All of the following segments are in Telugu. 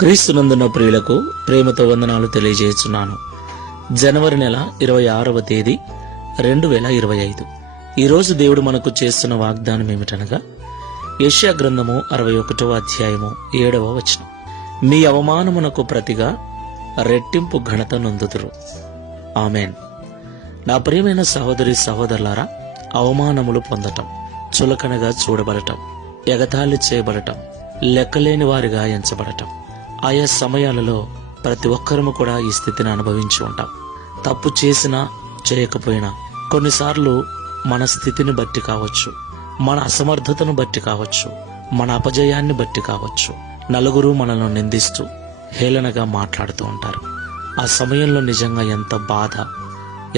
క్రీస్తునందున్న ప్రియులకు ప్రేమతో వందనాలు తెలియజేస్తున్నాను. జనవరి నెల 26వ తేదీ 2025. ఈరోజు దేవుడు మనకు చేస్తున్న వాగ్దానం ఏమిటనగా యెషయా గ్రంథము 61వ అధ్యాయము 7వ వచనం. మీ అవమానమునకు ప్రతిగా రెట్టింపు ఘనత నొందుదురు. ఆమేన్. నా ప్రియమైన సహోదరి సహోదరులారా, అవమానములు పొందటం, చులకనగా చూడబడటం, ఎగతాళి చేయబడటం, లెక్కలేని వారిగా ఎంచబడటం, ఆయా సమయాలలో ప్రతి ఒక్కరము కూడా ఈ స్థితిని అనుభవించి ఉంటాం. తప్పు చేసినా చేయకపోయినా కొన్నిసార్లు మన స్థితిని బట్టి కావచ్చు, మన అసమర్థతను బట్టి కావచ్చు, మన అపజయాన్ని బట్టి కావచ్చు, నలుగురు మనల్ని నిందిస్తూ హేళనగా మాట్లాడుతూ ఉంటారు. ఆ సమయంలో నిజంగా ఎంత బాధ,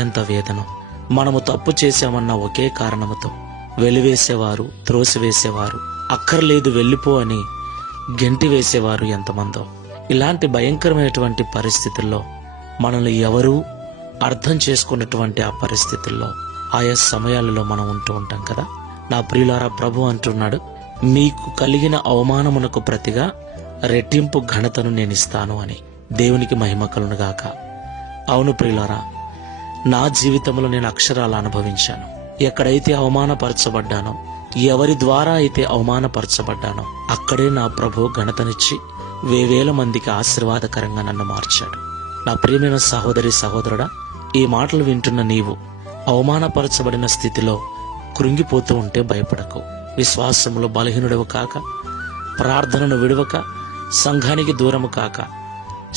ఎంత వేదన. మనము తప్పు చేశామన్న ఒకే కారణముతో వెలివేసేవారు, త్రోసివేసేవారు, అక్కర్లేదు వెళ్ళిపో అని గెంటి వేసేవారు ఎంతమందో. ఇలాంటి భయంకరమైనటువంటి పరిస్థితుల్లో మనల్ని ఎవరూ అర్థం చేసుకున్నటువంటి ఆ పరిస్థితుల్లో ఆయా సమయాలలో మనం ఉంటూ ఉంటాం కదా. నా ప్రియులారా, ప్రభు అంటున్నాడు, మీకు కలిగిన అవమానమునకు ప్రతిగా రెట్టింపు ఘనతను నేను ఇస్తాను అని. దేవునికి మహిమ కలుగును గాక. అవును ప్రియులారా, నా జీవితంలో నేను అక్షరాలు అనుభవించాను. ఎక్కడైతే అవమానపరచబడ్డానో, ఎవరి ద్వారా అయితే అవమానపరచబడ్డానో అక్కడే నా ప్రభు ఘనతనిచ్చి వేవేల మందికి ఆశీర్వాదకరంగా నన్ను మార్చాడు. నా ప్రియమైన సహోదరి సహోదరుడా, ఈ మాటలు వింటున్న నీవు అవమానపరచబడిన స్థితిలో కృంగిపోతూ ఉంటే భయపడకు. విశ్వాసములో బలహీనుడవు కాక, ప్రార్థనను విడవక, సంఘానికి దూరము కాక,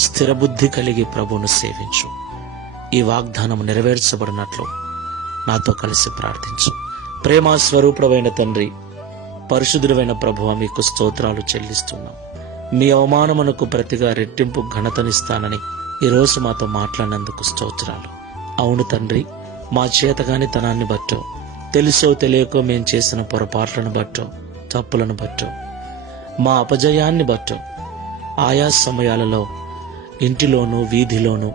స్థిరబుద్ధి కలిగి ప్రభువును సేవించు. ఈ వాగ్దానం నెరవేర్చబడినట్లు నాతో కలిసి ప్రార్థించు. ప్రేమ స్వరూపుడైన తండ్రి, పరిశుద్ధుడైన ప్రభువా, మీకు స్తోత్రాలు చెల్లిస్తున్నాం. మీ అవమానమునకు ప్రతిగా రెట్టింపు ఘనతనిస్తానని ఈరోజు మాతో మాట్లాడినందుకు స్తోత్రాలు. అవును తండ్రి, మా చేతగాని తనాన్ని బట్టో, తెలుసో తెలియకో మేం చేసిన పొరపాట్లను బట్టో, తప్పులను బట్టో, మా అపజయాన్ని బట్టో ఆయా సమయాలలో ఇంటిలోనూ వీధిలోనూ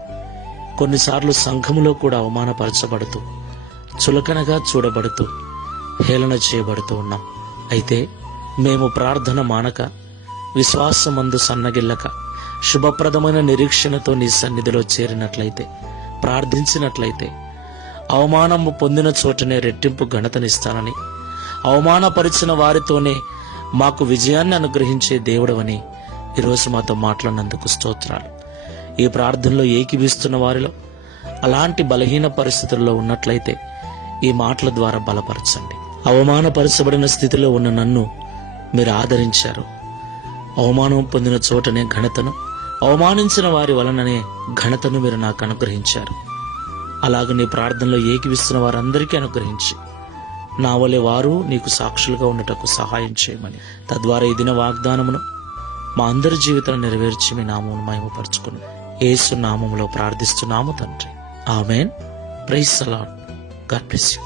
కొన్నిసార్లు సంఘములో కూడా అవమానపరచబడుతూ, చులకనగా చూడబడుతూ, హేళన చేయబడుతూ ఉన్నాం. అయితే మేము ప్రార్థన మానక, విశ్వాసమందు సన్నగిల్లక, శుభప్రదమైన నిరీక్షణతో నీ సన్నిధిలో చేరినట్లయితే, ప్రార్థించినట్లయితే, అవమానము పొందిన చోటనే రెట్టింపు ఘనతనిస్తానని, అవమానపరిచిన వారితోనే మాకు విజయాన్ని అనుగ్రహించే దేవుడవని ఈరోజు మాతో మాట్లాడినందుకు స్తోత్రాలు. ఈ ప్రార్థనలో ఏకీభిస్తున్న వారిలో అలాంటి బలహీన పరిస్థితుల్లో ఉన్నట్లయితే ఈ మాటల ద్వారా బలపరచండి. అవమానపరచబడిన స్థితిలో ఉన్న నన్ను మీరు ఆదరించారు. అవమానం పొందిన చోటనే ఘనతను, అవమానించిన వారి వలననే ఘనతను మీరు నాకు అనుగ్రహించారు. అలాగే నీ ప్రార్థనలో ఏకీవిస్తున్న వారందరికీ అనుగ్రహించి, నా వలె వారు నీకు సాక్షులుగా ఉండటకు సహాయం చేయమని, తద్వారా ఈ దిన వాగ్దానమును మా అందరి జీవితాన్ని నెరవేర్చి మీ నామమును మహిమపరచుకుని యేసు నామములో ప్రార్థిస్తున్నాము తండ్రి. ఆమేన్. Praise the Lord. God bless you.